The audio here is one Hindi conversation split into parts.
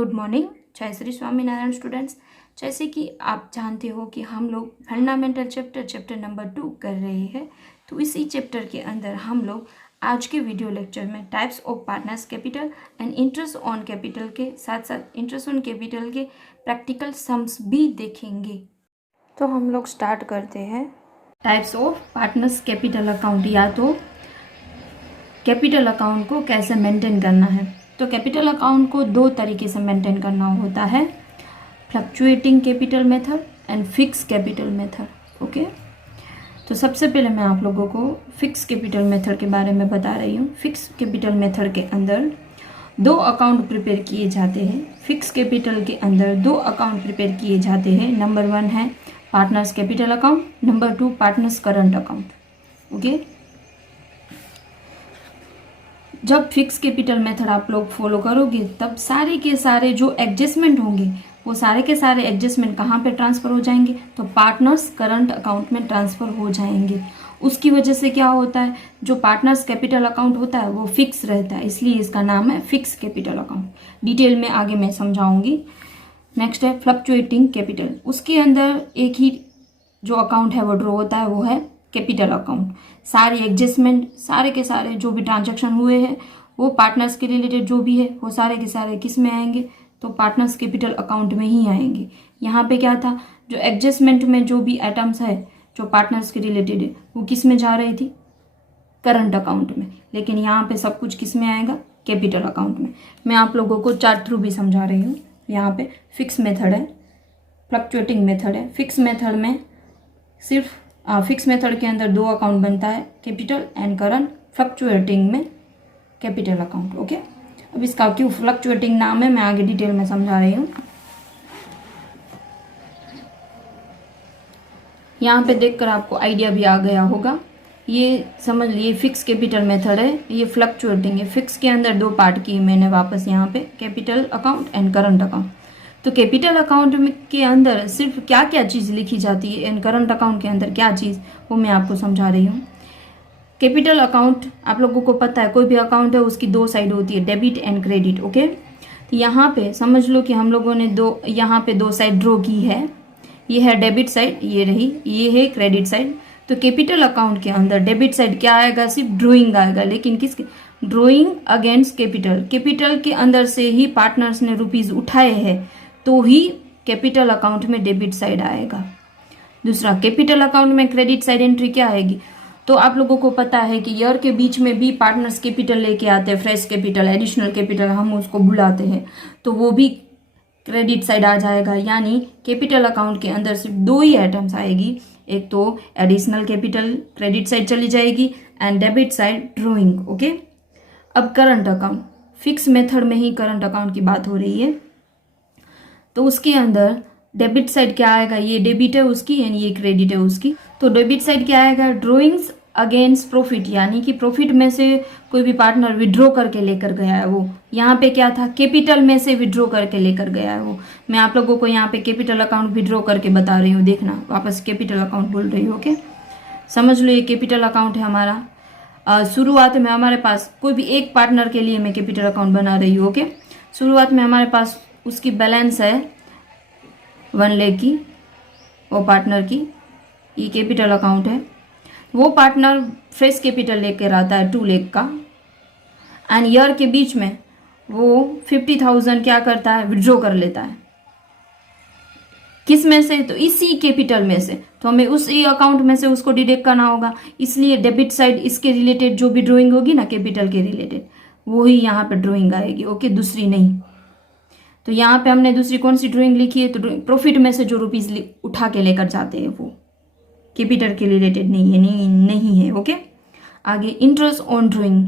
Good morning. जय श्री स्वामीनारायण स्टूडेंट्स। जैसे कि आप जानते हो कि हम लोग फंडामेंटल चैप्टर नंबर 2 कर रहे हैं, तो इसी चैप्टर के अंदर हम लोग आज के वीडियो लेक्चर में types of partners capital and interest on capital के साथ साथ इंटरेस्ट ऑन कैपिटल के प्रैक्टिकल सम्स भी देखेंगे। तो हम लोग स्टार्ट करते हैं। Types of partners capital account, या तो कैपिटल अकाउंट को कैसे मेंटेन करना है। तो कैपिटल अकाउंट को दो तरीके से मेंटेन करना होता है, fluctuating capital method and fix capital method. Okay, तो सबसे पहले मैं आप लोगों को फिक्स कैपिटल मेथड के बारे में बता रही हूँ। फिक्स कैपिटल मेथड के अंदर दो अकाउंट प्रिपेयर किए जाते हैं। फिक्स कैपिटल के अंदर दो अकाउंट प्रिपेयर किए जाते हैं। नंबर 1 है partners capital account, number 2 partners current account. Okay, जब फिक्स कैपिटल मेथड आप लोग फॉलो करोगे तब सारे के सारे जो एडजस्टमेंट होंगे वो सारे के सारे एडजस्टमेंट कहाँ पे ट्रांसफ़र हो जाएंगे, तो पार्टनर्स करंट अकाउंट में ट्रांसफ़र हो जाएंगे। उसकी वजह से क्या होता है, जो पार्टनर्स कैपिटल अकाउंट होता है वो फिक्स रहता है, इसलिए इसका नाम है फिक्स कैपिटल अकाउंट। डिटेल में आगे मैं समझाऊंगी। नेक्स्ट है फ्लक्चुएटिंग कैपिटल। उसके अंदर एक ही जो अकाउंट है वो ड्रॉ होता है, वो है कैपिटल अकाउंट। सारे एडजस्टमेंट, सारे के सारे जो भी ट्रांजैक्शन हुए हैं वो पार्टनर्स के रिलेटेड जो भी है वो सारे के सारे किस में आएंगे, तो पार्टनर्स कैपिटल अकाउंट में ही आएंगे। यहाँ पे क्या था, जो एडजस्टमेंट में जो भी आइटम्स है जो पार्टनर्स के रिलेटेड है वो किस में जा रही थी, करंट अकाउंट में। लेकिन यहाँ पे सब कुछ किस में आएगा, कैपिटल अकाउंट में। मैं आप लोगों को चार्ट थ्रू भी समझा रही हूँ। यहाँ पे फिक्स मेथड है, फ्लक्चुएटिंग मेथड है। फिक्स मेथड में सिर्फ फिक्स मेथड के अंदर दो अकाउंट बनता है, कैपिटल एंड करंट। फ्लक्चुएटिंग में कैपिटल अकाउंट। ओके, अब इसका क्यों फ्लक्चुएटिंग नाम है मैं आगे डिटेल में समझा रही हूँ। यहाँ पे देखकर आपको आइडिया भी आ गया होगा। ये समझ लिए फिक्स कैपिटल मेथड है, ये फ्लक्चुएटिंग है। फिक्स के अंदर दो पार्ट की मैंने वापस यहाँ पे, capital account and current account. तो कैपिटल अकाउंट के अंदर सिर्फ क्या क्या चीज़ लिखी जाती है एंड करंट अकाउंट के अंदर क्या चीज़, वो मैं आपको समझा रही हूँ। कैपिटल अकाउंट आप लोगों को पता है, कोई भी अकाउंट है उसकी दो साइड होती है, डेबिट एंड क्रेडिट। ओके, तो यहाँ पे समझ लो कि हम लोगों ने यहाँ पे दो साइड ड्रॉ की है। ये है डेबिट साइड, ये रही, ये है क्रेडिट साइड। तो कैपिटल अकाउंट के अंदर डेबिट साइड क्या आएगा, सिर्फ ड्रॉइंग आएगा। लेकिन किसके, ड्रॉइंग अगेंस्ट कैपिटल। कैपिटल के अंदर से ही पार्टनर्स ने रुपीज उठाए हैं तो ही कैपिटल अकाउंट में डेबिट साइड आएगा। दूसरा, कैपिटल अकाउंट में क्रेडिट साइड एंट्री क्या आएगी, तो आप लोगों को पता है कि ईयर के बीच में भी पार्टनर्स कैपिटल लेके आते हैं, फ्रेश कैपिटल, एडिशनल कैपिटल हम उसको बुलाते हैं, तो वो भी क्रेडिट साइड आ जाएगा। यानी कैपिटल अकाउंट के अंदर सिर्फ दो ही आइटम्स आएगी, एक तो एडिशनल कैपिटल क्रेडिट साइड चली जाएगी and debit side drawing. Okay, अब करंट अकाउंट, फिक्स मेथड में ही करंट अकाउंट की बात हो रही है। तो उसके अंदर डेबिट साइड क्या आएगा, ये डेबिट है उसकी एंड ये क्रेडिट है उसकी। तो डेबिट साइड क्या आएगा, ड्रॉइंग्स अगेंस्ट प्रॉफिट, यानी कि प्रॉफिट में से कोई भी पार्टनर विड्रॉ करके लेकर गया है वो। यहाँ पे क्या था, कैपिटल में से विड्रॉ करके लेकर गया है वो। मैं आप लोगों को यहाँ पे कैपिटल अकाउंट विड्रॉ करके बता रही हूँ, देखना वापस कैपिटल अकाउंट बोल रही हूँ। ओके, समझ लो ये कैपिटल अकाउंट है हमारा। शुरुआत में हमारे पास कोई भी एक पार्टनर के लिए मैं कैपिटल अकाउंट बना रही हूँ। ओके, शुरुआत में हमारे पास उसकी बैलेंस है 1 लाख की, वो पार्टनर की, ये कैपिटल अकाउंट है। वो पार्टनर फ्रेश कैपिटल लेकर आता है 2 लाख का एंड ईयर के बीच में वो 50,000 क्या करता है, विड्रॉ कर लेता है। किस में से, तो इसी कैपिटल में से। तो हमें उसी अकाउंट में से उसको डिडक्ट करना होगा, इसलिए डेबिट साइड इसके रिलेटेड जो भी ड्रॉइंग होगी ना कैपिटल के रिलेटेड, वो ही यहाँ पे ड्रॉइंग आएगी। ओके, दूसरी नहीं। तो यहाँ पे हमने दूसरी कौन सी ड्राइंग लिखी है, तो प्रॉफिट में से जो रुपीज उठा के लेकर जाते हैं वो कैपिटल के रिलेटेड नहीं है, नहीं है। ओके, आगे interest on drawing.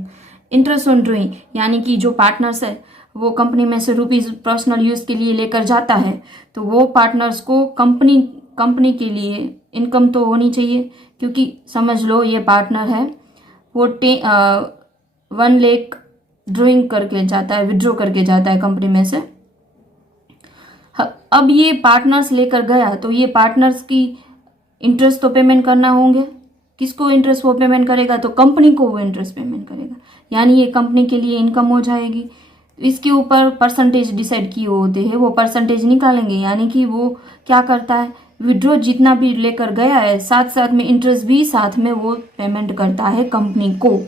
Interest on drawing यानी कि जो पार्टनर्स है वो कंपनी में से रुपीज पर्सनल यूज के लिए लेकर जाता है, तो वो पार्टनर्स को कंपनी के लिए इनकम तो होनी चाहिए, क्योंकि समझ लो ये पार्टनर है वो 1 लाख ड्राइंग करके जाता है, विड्रॉ करके जाता है कंपनी में से। अब ये पार्टनर्स लेकर गया तो ये पार्टनर्स की इंटरेस्ट तो पेमेंट करना होंगे। किसको इंटरेस्ट वो पेमेंट करेगा, तो कंपनी को वो इंटरेस्ट पेमेंट करेगा, यानी ये कंपनी के लिए इनकम हो जाएगी। इसके ऊपर परसेंटेज डिसाइड किए होते हैं, वो परसेंटेज निकालेंगे। यानी कि वो क्या करता है, विड्रॉ जितना भी लेकर गया है साथ साथ में इंटरेस्ट भी साथ में वो पेमेंट करता है कंपनी को।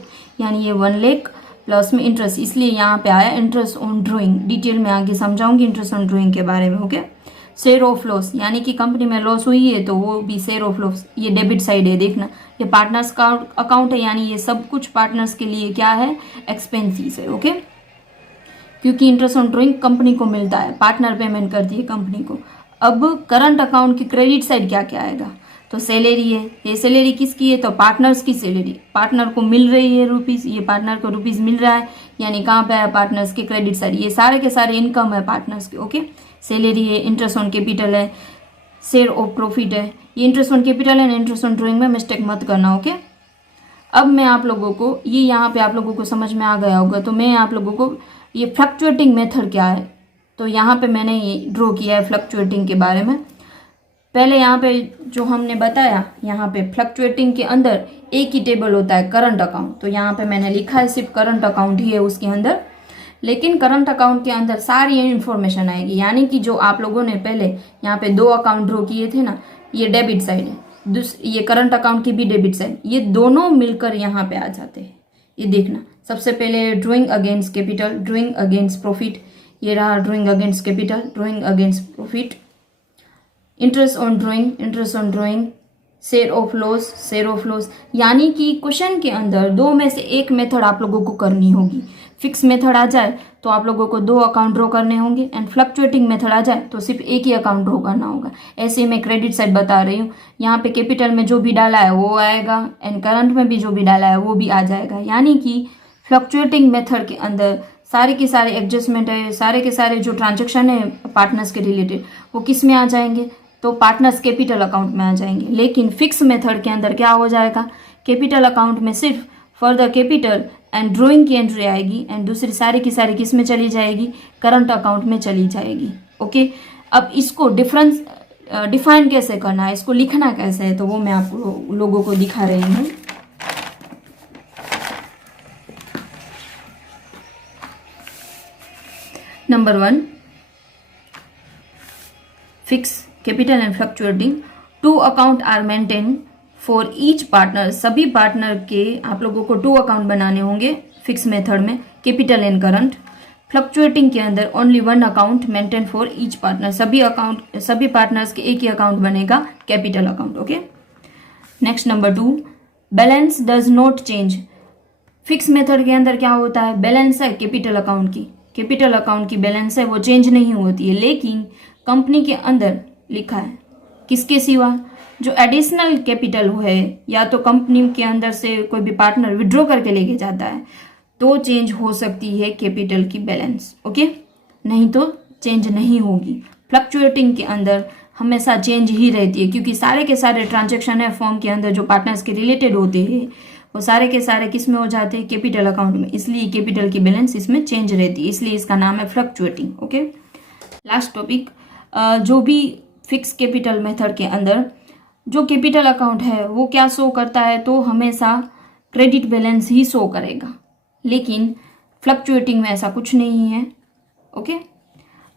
यानी ये 1 लाख प्लस में इंटरेस्ट, इसलिए यहाँ पे आया इंटरेस्ट ऑन ड्रॉइंग। डिटेल में आगे समझाऊंगी इंटरेस्ट ऑन ड्रॉइंग के बारे में। ओके, शेयर ऑफ लॉस, यानी कि कंपनी में लॉस हुई है तो वो भी शेयर ऑफ लॉस, ये डेबिट साइड है। देखना, ये पार्टनर्स का अकाउंट है, यानी ये सब कुछ पार्टनर्स के लिए क्या है, एक्सपेंसिस है। ओके, क्योंकि इंटरेस्ट ऑन ड्रॉइंग कंपनी को मिलता है, पार्टनर पेमेंट करती है कंपनी को। अब करंट अकाउंट की क्रेडिट साइड क्या क्या आएगा, तो सैलरी है। ये सैलरी किसकी है, तो पार्टनर्स की सैलरी, पार्टनर को मिल रही है रुपीज, ये पार्टनर को रुपीज मिल रहा है, यानी कहाँ पे है, पार्टनर्स के क्रेडिट साइड। ये सारे के सारे इनकम है पार्टनर्स के। ओके, सैलरी है, इंटरेस्ट ऑन कैपिटल है, शेयर ऑफ प्रॉफिट है। ये इंटरेस्ट ऑन कैपिटल है, इंटरेस्ट ऑन ड्रॉइंग में मिस्टेक मत करना। ओके, अब मैं आप लोगों को ये यहाँ पे आप लोगों को समझ में आ गया होगा, तो मैं आप लोगों को ये फ्लक्चुएटिंग मेथड क्या है, तो यहाँ पे मैंने ये ड्रॉ किया है फ्लक्चुएटिंग के बारे में। पहले यहाँ पे जो हमने बताया, यहाँ पे फ्लक्चुएटिंग के अंदर एक ही टेबल होता है, करंट अकाउंट। तो यहाँ पे मैंने लिखा है सिर्फ करंट अकाउंट ही है उसके अंदर, लेकिन करंट अकाउंट के अंदर सारी इन्फॉर्मेशन आएगी। यानी कि जो आप लोगों ने पहले यहाँ पे 2 अकाउंट ड्रॉ किए थे ना, ये डेबिट साइड है, ये करंट अकाउंट की भी डेबिट साइड, ये दोनों मिलकर यहाँ पे आ जाते हैं। ये देखना, सबसे पहले drawing against capital, drawing against profit, ये रहा drawing against capital, drawing against profit, interest on drawing, interest on drawing, share of loss, share of loss. यानी कि क्वेश्चन के अंदर 2 में से एक मेथड आप लोगों को करनी होगी। फिक्स मेथड आ जाए तो आप लोगों को 2 अकाउंट ड्रॉ करने होंगे, एंड फ्लक्चुएटिंग मेथड आ जाए तो सिर्फ एक ही अकाउंट ड्रॉ करना होगा। ऐसे ही मैं क्रेडिट साइड बता रही हूँ, यहाँ पे कैपिटल में जो भी डाला है वो आएगा, एंड करंट में भी जो भी डाला है वो भी आ जाएगा। यानी कि फ्लक्चुएटिंग मेथड के अंदर सारे के सारे एडजस्टमेंट है, सारे के सारे जो ट्रांजेक्शन है पार्टनर्स के रिलेटेड, वो किस में आ जाएंगे, तो पार्टनर्स कैपिटल अकाउंट में आ जाएंगे। लेकिन फिक्स मेथड के अंदर क्या हो जाएगा, कैपिटल अकाउंट में सिर्फ फर्दर कैपिटल एंड ड्रॉइंग की एंट्री आएगी, एंड दूसरी सारी की सारी किस में चली जाएगी, करंट अकाउंट में चली जाएगी। ओके, अब इसको डिफाइन कैसे करना है, इसको लिखना कैसे है, तो वो मैं आपको लोगों को दिखा रही हूँ। Number 1, fix capital and fluctuating, 2 account are maintain for each partner. सभी पार्टनर के आप लोगों को 2 अकाउंट बनाने होंगे फिक्स मेथड में, कैपिटल एंड करंट। फ्लक्चुएटिंग के अंदर only 1 account maintain for each partner, सभी पार्टनर्स के एक ही अकाउंट बनेगा, capital account. Okay, next number 2, balance does not change. Fix method के अंदर क्या होता है, बैलेंस है कैपिटल अकाउंट की, कैपिटल अकाउंट की बैलेंस है वो चेंज नहीं होती है, लेकिन कंपनी के अंदर लिखा है किसके सिवा, जो एडिशनल कैपिटल है, या तो कंपनी के अंदर से कोई भी पार्टनर विड्रॉ करके लेके जाता है तो चेंज हो सकती है कैपिटल की बैलेंस। ओके, नहीं तो चेंज नहीं होगी। फ्लक्चुएटिंग के अंदर हमेशा चेंज ही रहती है, क्योंकि सारे के सारे ट्रांजेक्शन है फॉर्म के अंदर जो पार्टनर्स के रिलेटेड होते हैं वो सारे के सारे किस में हो जाते हैं, कैपिटल अकाउंट में, इसलिए कैपिटल की बैलेंस इसमें चेंज रहती है, इसलिए इसका नाम है फ्लक्चुएटिंग। ओके, लास्ट टॉपिक, जो भी फिक्स कैपिटल मेथड के अंदर जो कैपिटल अकाउंट है वो क्या शो करता है, तो हमेशा क्रेडिट बैलेंस ही शो करेगा, लेकिन फ्लक्चुएटिंग में ऐसा कुछ नहीं है। ओके,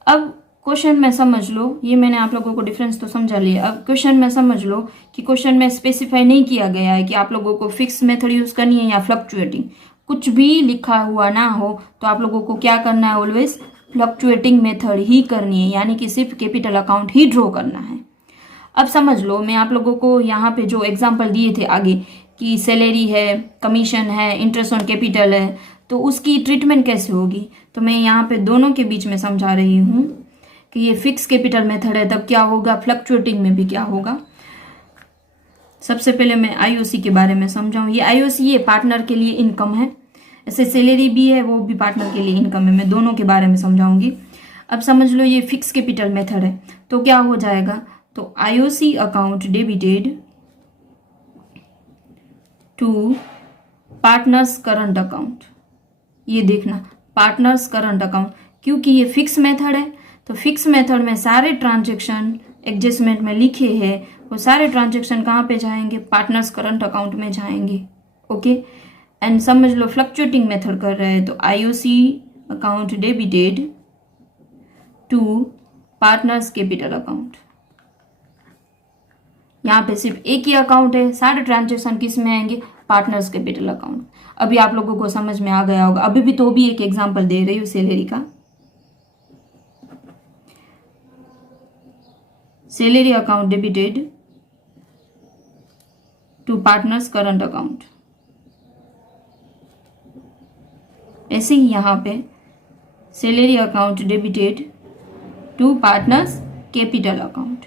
अब क्वेश्चन में समझ लो, ये मैंने आप लोगों को डिफरेंस तो समझा लिया। अब क्वेश्चन में समझ लो कि क्वेश्चन में स्पेसिफाई नहीं किया गया है कि आप लोगों को फिक्स मेथड यूज करनी है या फ्लक्चुएटिंग, कुछ भी लिखा हुआ ना हो तो आप लोगों को क्या करना है, ऑलवेज फ्लक्चुएटिंग मेथड ही करनी है, यानी कि सिर्फ कैपिटल अकाउंट ही ड्रॉ करना है। अब समझ लो, मैं आप लोगों को यहाँ पे जो एग्जाम्पल दिए थे आगे कि सैलरी है, कमीशन है, इंटरेस्ट ऑन कैपिटल है, तो उसकी ट्रीटमेंट कैसे होगी, तो मैं यहाँ पे दोनों के बीच में समझा रही हूँ कि ये फिक्स कैपिटल मेथड है तब क्या होगा, फ्लक्चुएटिंग में भी क्या होगा। सबसे पहले मैं आईओसी के बारे में समझाऊँ। ये आईओसी ये पार्टनर के लिए इनकम है, ऐसे सैलरी भी है वो भी पार्टनर के लिए इनकम है, मैं दोनों के बारे में समझाऊंगी। अब समझ लो ये फिक्स कैपिटल मेथड है तो क्या हो जाएगा, तो IOC account debited to partners current account. ये देखना, पार्टनर्स करंट अकाउंट, क्योंकि ये फिक्स मेथड है तो फिक्स मेथड में सारे ट्रांजेक्शन एडजस्टमेंट में लिखे हैं वो सारे ट्रांजेक्शन कहाँ पे जाएंगे, पार्टनर्स करंट अकाउंट में जाएंगे। ओके, एंड समझ लो फ्लक्चुएटिंग मेथड कर रहे हैं तो IOC account debited to partners capital account. यहाँ पे सिर्फ एक ही अकाउंट है, सारे ट्रांजेक्शन किस में आएंगे, पार्टनर्स कैपिटल अकाउंट। अभी आप लोगों को समझ में आ गया होगा। अभी भी तो भी एक एग्जांपल दे रही हूँ सैलरी का। Salary account debited to partners current account. ऐसे ही यहां पे salary account debited to partners capital account.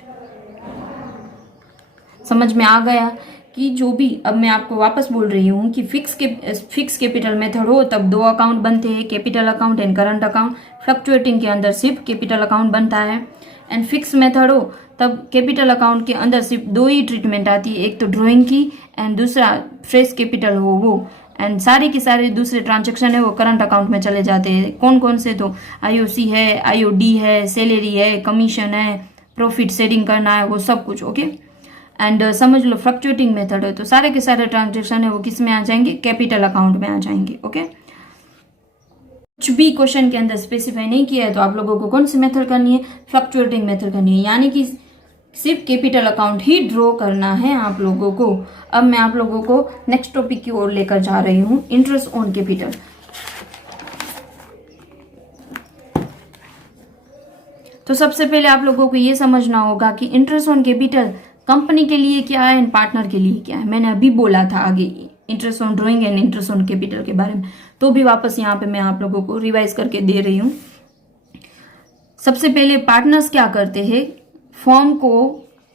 समझ में आ गया कि जो भी, अब मैं आपको वापस बोल रही हूं कि फिक्स कैपिटल मेथड हो तब दो अकाउंट बनते हैं, capital account and current account. Fluctuating के अंदर सिर्फ कैपिटल अकाउंट बनता है। एंड फिक्स मेथड हो तब कैपिटल अकाउंट के अंदर सिर्फ दो ही ट्रीटमेंट आती है, एक तो ड्रॉइंग की एंड दूसरा फ्रेश कैपिटल हो वो। एंड सारे के सारे दूसरे ट्रांजेक्शन है वो करंट अकाउंट में चले जाते हैं। कौन कौन से, तो आईओसी है, आईओडी है, सैलरी है, कमीशन है, प्रॉफिट शेयरिंग करना है, वो सब कुछ। ओके। एंड समझ लो फ्लक्चुएटिंग मेथड है तो सारे के सारे ट्रांजेक्शन है वो किस में आ जाएंगे, कैपिटल अकाउंट में आ जाएंगे। ओके। कुछ भी क्वेश्चन के अंदर स्पेसिफाई नहीं किया है तो आप लोगों को कौन सी मेथड करनी है, फ्लक्चुएटिंग मेथड करनी है, यानी कि सिर्फ कैपिटल अकाउंट ही ड्रॉ करना है आप लोगों को। अब मैं आप लोगों को नेक्स्ट टॉपिक की ओर लेकर जा रही हूं, इंटरेस्ट ऑन कैपिटल। तो सबसे पहले आप लोगों को यह समझना होगा कि इंटरेस्ट ऑन कैपिटल कंपनी के लिए क्या है एंड पार्टनर के लिए क्या है। मैंने अभी बोला था आगे interest on drawing and interest on capital के बारे में, तो भी वापस यहाँ पे मैं आप लोगों को रिवाइज करके दे रही हूँ। सबसे पहले पार्टनर्स क्या करते हैं, फॉर्म को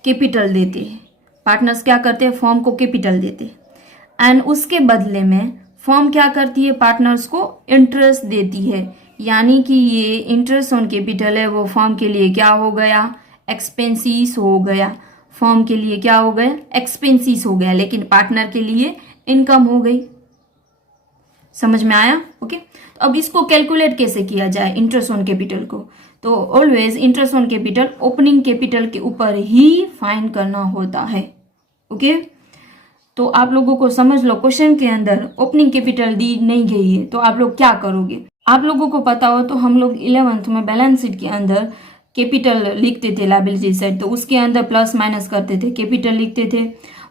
कैपिटल देते हैं। पार्टनर्स क्या करते हैं, फॉर्म को कैपिटल देते हैं एंड उसके बदले में फॉर्म क्या करती है, पार्टनर्स को इंटरेस्ट देती है। यानी कि ये इंटरेस्ट ऑन कैपिटल है वो फॉर्म के लिए क्या हो गया, एक्सपेंसिस हो गया। फॉर्म के लिए क्या हो गया, एक्सपेंसिस हो गया, लेकिन पार्टनर के लिए इनकम हो गई। समझ में आया? ओके। तो अब इसको कैलकुलेट कैसे किया जाए इंटरेस्ट ऑन कैपिटल को, तो always interest on capital opening capital के ऊपर ही फाइंड करना होता है। ओके। तो आप लोगों को समझ लो, क्वेश्चन के अंदर ओपनिंग कैपिटल दी नहीं गई है तो आप लोग क्या करोगे। आप लोगों को पता हो तो हम लोग 11th में बैलेंस शीट के अंदर कैपिटल लिखते थे, लायबिलिटी साइड, तो उसके अंदर प्लस माइनस करते थे, कैपिटल लिखते थे।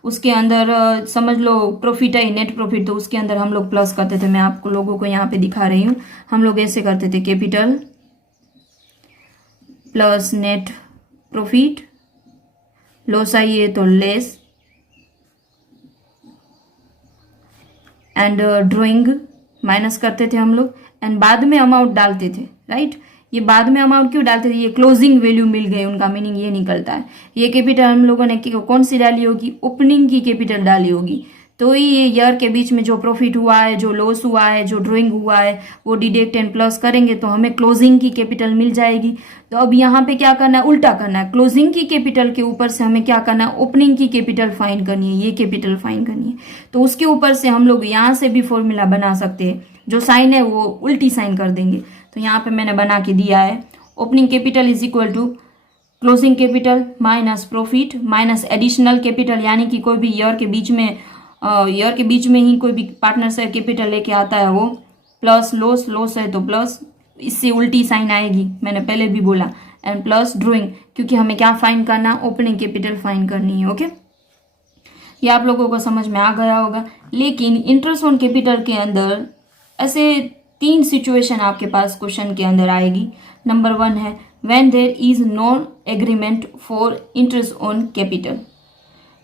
उसके अंदर समझ लो प्रॉफिट है, नेट प्रॉफिट, तो उसके अंदर हम लोग प्लस करते थे। मैं आपको लोगों को यहाँ पे दिखा रही हूँ, हम लोग ऐसे करते थे, capital plus net profit, loss आई है तो लेस, एंड ड्रॉइंग माइनस करते थे हम लोग एंड बाद में अमाउंट डालते थे। राइट, ये बाद में अमाउंट क्यों डालते थे, ये क्लोजिंग वैल्यू मिल गई, उनका मीनिंग ये निकलता है। ये कैपिटल हम लोगों ने कौन सी डाली होगी, ओपनिंग की कैपिटल डाली होगी, तो ही ये ईयर के बीच में जो प्रॉफिट हुआ है, जो लॉस हुआ है, जो ड्रॉइंग हुआ है, वो डिडक्ट एंड प्लस करेंगे तो हमें क्लोजिंग की कैपिटल मिल जाएगी। तो अब यहाँ पे क्या करना है, उल्टा करना है, क्लोजिंग की कैपिटल के ऊपर से हमें क्या करना है, ओपनिंग की कैपिटल फाइंड करनी है, ये कैपिटल फाइंड करनी है। तो उसके ऊपर से हम लोग यहाँ से भी फॉर्मूला बना सकते हैं, जो साइन है वो उल्टी साइन कर देंगे। तो यहाँ पे मैंने बना के दिया है, opening capital is equal to closing capital minus profit minus additional capital, यानी कि कोई भी ईयर के बीच में ही कोई भी पार्टनर से कैपिटल लेके आता है वो, प्लस लॉस है तो प्लस, इससे उल्टी साइन आएगी, मैंने पहले भी बोला, एंड प्लस ड्रॉइंग, क्योंकि हमें क्या फाइंड करना, ओपनिंग कैपिटल फाइंड करनी है। ओके, ये आप लोगों को समझ में आ गया होगा। लेकिन इंटरेस्ट ऑन कैपिटल के अंदर ऐसे 3 सिचुएशन आपके पास क्वेश्चन के अंदर आएगी। नंबर 1 है when there is no agreement for interest on capital,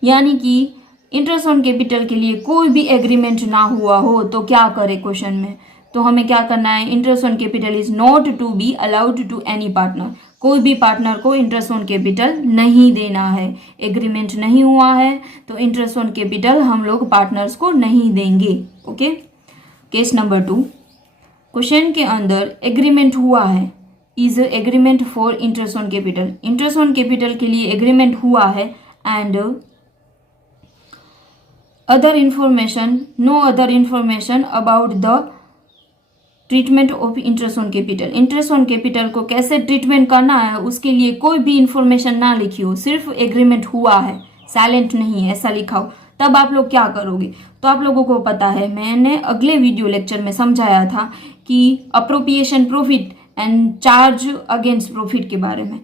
यानी कि इंटरेस्ट ऑन कैपिटल के लिए कोई भी एग्रीमेंट ना हुआ हो तो क्या करे क्वेश्चन में, तो हमें क्या करना है, interest on capital is not to be allowed to any partner, कोई भी पार्टनर को इंटरेस्ट ऑन कैपिटल नहीं देना है। एग्रीमेंट नहीं हुआ है तो इंटरेस्ट ऑन कैपिटल हम लोग पार्टनर्स को नहीं देंगे। ओके। केस नंबर 2, क्वेश्चन के अंदर एग्रीमेंट हुआ है, is agreement for interest on capital, interest on capital के लिए एग्रीमेंट हुआ है and other information, no other information about the treatment of interest on capital, interest on capital को कैसे ट्रीटमेंट करना है उसके लिए कोई भी इंफॉर्मेशन ना लिखी हो, सिर्फ एग्रीमेंट हुआ है, साइलेंट नहीं है ऐसा लिखा हो, तब आप लोग क्या करोगे। तो आप लोगों को पता है, मैंने अगले वीडियो लेक्चर में समझाया था कि appropriation profit and charge against profit के बारे में।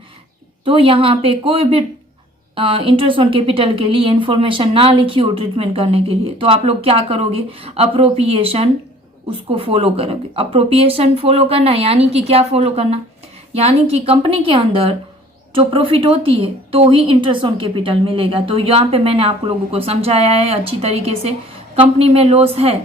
तो यहाँ पे कोई भी इंटरेस्ट ऑन कैपिटल के लिए इंफॉर्मेशन ना लिखी हो ट्रीटमेंट करने के लिए, तो आप लोग क्या करोगे, अप्रोप्रिएशन उसको फॉलो करोगे। अप्रोप्रिएशन फॉलो करना यानी कि क्या फॉलो करना, यानी कि कंपनी के अंदर जो प्रॉफिट होती है तो ही इंटरेस्ट ऑन कैपिटल मिलेगा। तो यहाँ पे मैंने आप लोगों को समझाया है अच्छी तरीके से। कंपनी में लॉस है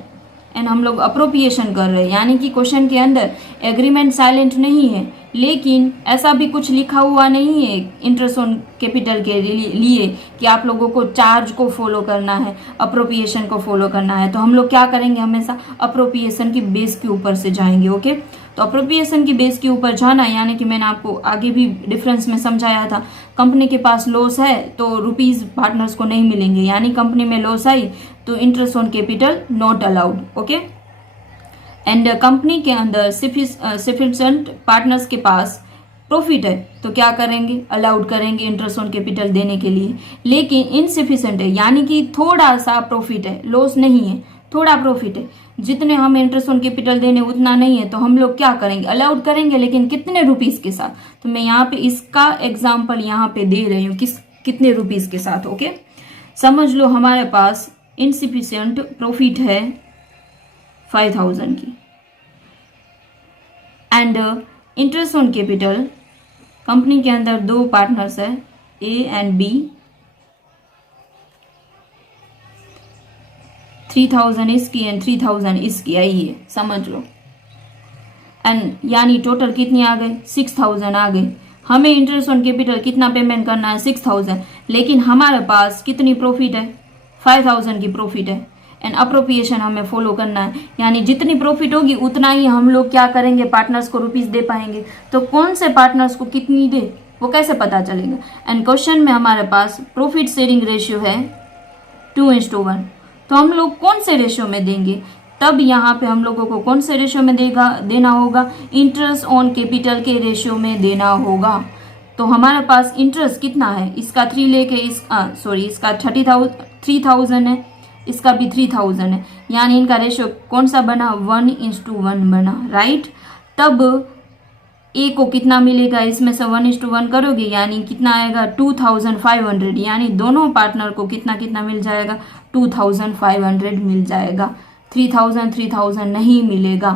एंड हम लोग अप्रोप्रिएशन कर रहे हैं, यानी कि क्वेश्चन के अंदर एग्रीमेंट साइलेंट नहीं है, लेकिन ऐसा भी कुछ लिखा हुआ नहीं है इंटरेस्ट ऑन कैपिटल के लिए कि आप लोगों को चार्ज को फॉलो करना है, अप्रोप्रिएशन को फॉलो करना है। तो हम लोग क्या करेंगे, हमेशा अप्रोप्रिएशन की बेस के ऊपर से जाएंगे। ओके, तो अप्रोप्रिएशन की बेस के ऊपर जाना, यानी कि मैंने आपको आगे भी डिफरेंस में समझाया था, कंपनी के पास लॉस है तो रुपीज पार्टनर्स को नहीं मिलेंगे, यानी कंपनी में लॉस आई तो interest on capital not allowed. Okay, and company के अंदर सफिशिएंट पार्टनर्स के पास प्रॉफिट है तो क्या करेंगे, अलाउड करेंगे इंटरेस्ट ऑन कैपिटल देने के लिए। लेकिन इनसफिशिएंट है, यानी कि थोड़ा सा प्रॉफिट है, लॉस नहीं है, थोड़ा प्रॉफिट है, जितने हम इंटरेस्ट ऑन कैपिटल देने उतना नहीं है, तो हम लोग क्या करेंगे, अलाउड करेंगे, लेकिन कितने रुपीस के साथ। तो मैं यहाँ पे इसका एग्जाम्पल यहाँ पे दे रही हूँ, कितने रुपीस के साथ। ओके, समझ लो हमारे पास इनसफिशिएंट प्रॉफिट है 5000 की, and interest on capital company के अंदर दो पार्टनर्स है ए एंड बी, 3000 इसकी एंड 3000 इसकी आई है, समझ लो। एंड यानी टोटल कितनी आ गई, 6000 आ गई। हमें इंटरेस्ट ऑन कैपिटल कितना पेमेंट करना है, 6000, लेकिन हमारे पास कितनी प्रॉफिट है, 5000 की प्रॉफिट है, एंड अप्रोप्रिएशन हमें फॉलो करना है, यानी जितनी प्रॉफिट होगी उतना ही हम लोग क्या करेंगे, पार्टनर्स को रुपीस दे पाएंगे। तो कौन से पार्टनर्स को कितनी दे वो कैसे पता चलेगा। एंड क्वेश्चन में हमारे पास प्रॉफिट शेयरिंग रेशियो है 2:1, तो हम लोग कौन से रेशियो में देंगे, तब यहाँ पे हम लोगों को कौन से रेशियो में देना होगा, इंटरेस्ट ऑन कैपिटल के रेशियो में देना होगा। तो हमारे पास इंटरेस्ट कितना है, इसका 3 लेके इसका 3000 है, इसका भी 3000 है, यानी इनका रेशियो कौन सा बना, 1:1 बना, राइट। तब ए को कितना मिलेगा, इसमें से 1:1 करोगे यानी कितना आएगा, 2500, यानी दोनों पार्टनर को कितना कितना मिल जाएगा, 2500 मिल जाएगा, 3000 नहीं मिलेगा।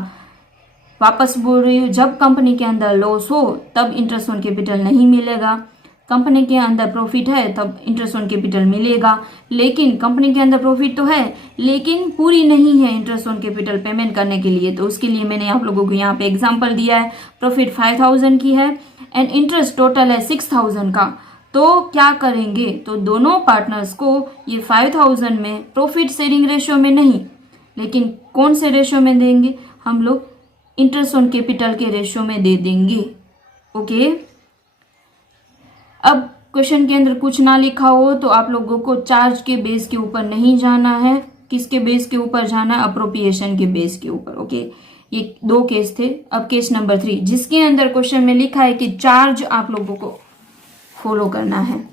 वापस बोल रही हूँ, जब कंपनी के अंदर लॉस हो तब इंटरेस्ट ऑन कैपिटल नहीं मिलेगा, कंपनी के अंदर प्रॉफिट है तब इंटरेस्ट ऑन कैपिटल मिलेगा। लेकिन कंपनी के अंदर प्रॉफिट तो है लेकिन पूरी नहीं है इंटरेस्ट ऑन कैपिटल पेमेंट करने के लिए, तो उसके लिए मैंने आप लोगों को यहाँ पे एग्जांपल दिया है। प्रॉफिट 5000 की है एंड इंटरेस्ट टोटल है 6000 का, तो क्या करेंगे, तो दोनों पार्टनर्स को ये 5000 में प्रॉफिट शेयरिंग रेशियो में नहीं, लेकिन कौन से रेशियो में देंगे, हम लोग इंटरेस्ट ऑन कैपिटल के रेशियो में दे देंगे। ओके, अब क्वेश्चन के अंदर कुछ ना लिखा हो तो आप लोगों को चार्ज के बेस के ऊपर नहीं जाना है, किसके बेस के ऊपर जाना है, अप्रोप्रिएशन के बेस के ऊपर। ओके, ये 2 केस थे। अब केस नंबर 3, जिसके अंदर क्वेश्चन में लिखा है कि चार्ज आप लोगों को फॉलो करना है।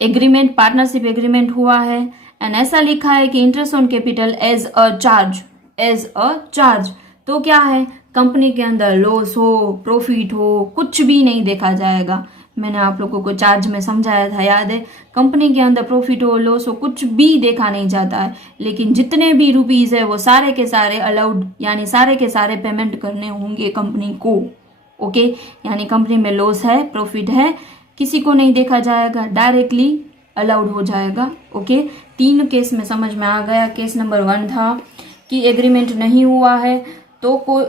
एग्रीमेंट, पार्टनरशिप एग्रीमेंट हुआ है एंड ऐसा लिखा है कि interest on capital as a charge, तो क्या है, कंपनी के अंदर लॉस हो प्रॉफिट हो कुछ भी नहीं देखा जाएगा। मैंने आप लोगों को चार्ज में समझाया था, याद है, कंपनी के अंदर प्रॉफिट हो लॉस हो कुछ भी देखा नहीं जाता है, लेकिन जितने भी रुपीज है वो सारे के सारे अलाउड, यानी सारे के सारे पेमेंट करने होंगे कंपनी को। ओके, यानी कंपनी में लॉस है प्रॉफिट है किसी को नहीं देखा जाएगा, डायरेक्टली अलाउड हो जाएगा। ओके, 3 केस में समझ में आ गया। केस नंबर 1 था कि एग्रीमेंट नहीं हुआ है तो कोई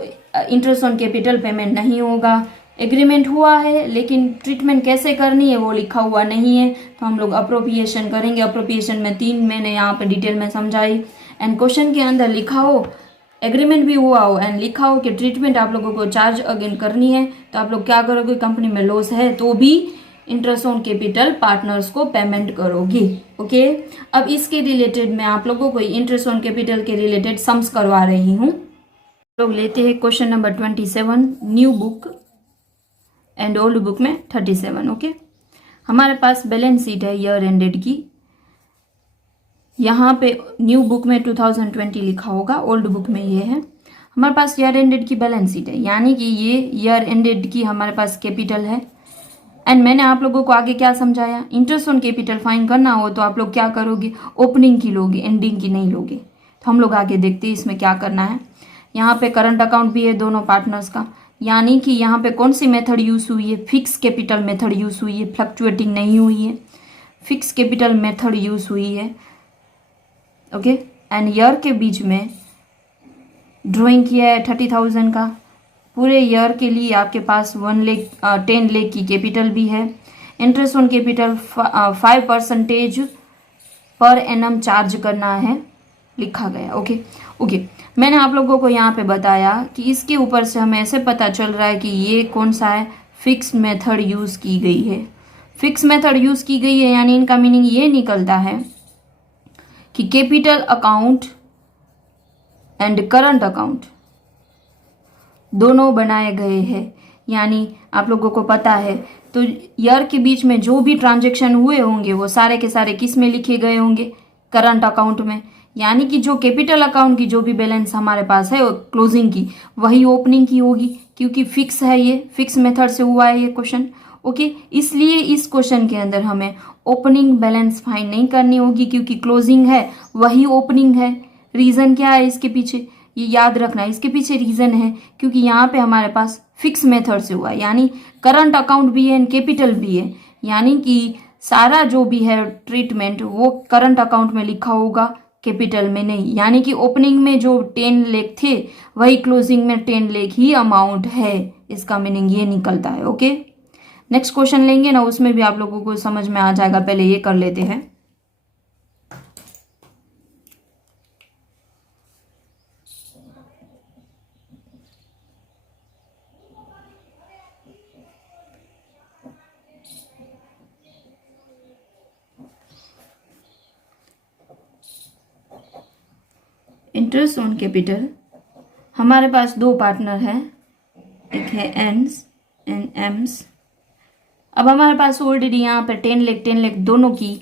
इंटरेस्ट ऑन कैपिटल पेमेंट नहीं होगा। एग्रीमेंट हुआ है लेकिन ट्रीटमेंट कैसे करनी है वो लिखा हुआ नहीं है, तो हम लोग अप्रोप्रिएशन करेंगे। अप्रोप्रिएशन में 3 मैंने यहाँ पे डिटेल में समझाई। एंड क्वेश्चन के अंदर लिखा हो, एग्रीमेंट भी हुआ हो एंड लिखा हो कि ट्रीटमेंट आप लोगों को चार्ज अगेन करनी है, तो आप लोग क्या करोगे, कंपनी में लॉस है तो भी इंटरेस्ट ऑन कैपिटल पार्टनर्स को पेमेंट करोगे। ओके, अब इसके रिलेटेड मैं आप लोगों को इंटरेस्ट ऑन कैपिटल के रिलेटेड सम्स करवा रही हूँ। लोग लेते हैं question number 27, new book and old book में 37। ओके, हमारे पास बैलेंस शीट है ईयर एंडेड की। यहाँ पे न्यू बुक में 2020 लिखा होगा, ओल्ड बुक में ये है। हमारे पास ईयर एंडेड की बैलेंस शीट है, यानी कि ये ईयर एंडेड की हमारे पास कैपिटल है। एंड मैंने आप लोगों को आगे क्या समझाया, इंटरेस्ट ऑन कैपिटल फाइंड करना हो तो आप लोग क्या करोगे, ओपनिंग की लोगे, एंडिंग की नहीं लोगे। तो हम लोग आगे देखते हैं इसमें क्या करना है। यहाँ पे करंट अकाउंट भी है दोनों पार्टनर्स का, यानी कि यहाँ पे कौन सी मेथड यूज हुई है, फिक्स कैपिटल मेथड यूज हुई है, फ्लक्चुएटिंग नहीं हुई है, फिक्स कैपिटल मेथड यूज हुई है। ओके, एंड ईयर के बीच में ड्राइंग किया है 30,000 का। पूरे ईयर के लिए आपके पास 10 लाख की कैपिटल भी है। Interest on capital 5% per annum charge करना है, लिखा गया। ओके ओके, मैंने आप लोगों को यहाँ पे बताया कि इसके ऊपर से हमें ऐसे पता चल रहा है कि ये कौन सा है, फिक्स मेथड यूज की गई है। फिक्स मेथड यूज की गई है यानी इनका मीनिंग ये निकलता है कि capital account and current account दोनों बनाए गए हैं। यानी आप लोगों को पता है तो ईयर के बीच में जो भी ट्रांजैक्शन हुए होंगे वो सारे के सारे किस में लिखे गए होंगे, करंट अकाउंट में। यानी कि जो कैपिटल अकाउंट की जो भी बैलेंस हमारे पास है क्लोजिंग की, वही ओपनिंग की होगी, क्योंकि फिक्स है, ये फिक्स मेथड से हुआ है ये क्वेश्चन। ओके, इसलिए इस क्वेश्चन के अंदर हमें ओपनिंग बैलेंस फाइंड नहीं करनी होगी, क्योंकि क्लोजिंग है वही ओपनिंग है। रीजन क्या है इसके पीछे, ये याद रखना, इसके पीछे रीजन है क्योंकि यहाँ पे हमारे पास फिक्स मेथड से हुआ है, यानी करंट अकाउंट भी है एंड कैपिटल भी है। यानी कि सारा जो भी है ट्रीटमेंट वो करंट अकाउंट में लिखा होगा, कैपिटल में नहीं। यानी कि ओपनिंग में जो 10 लाख थे वही क्लोजिंग में 10 लाख ही अमाउंट है, इसका मीनिंग ये निकलता है। ओके, नेक्स्ट क्वेश्चन लेंगे ना, उसमें भी आप लोगों को समझ में आ जाएगा। पहले ये कर लेते हैं। इंटरेस्ट ऑन कैपिटल, हमारे पास दो पार्टनर हैं, एक है एन्स एंड एम्स। अब हमारे पास ऑलरेडी यहाँ पे 10 लाख दोनों की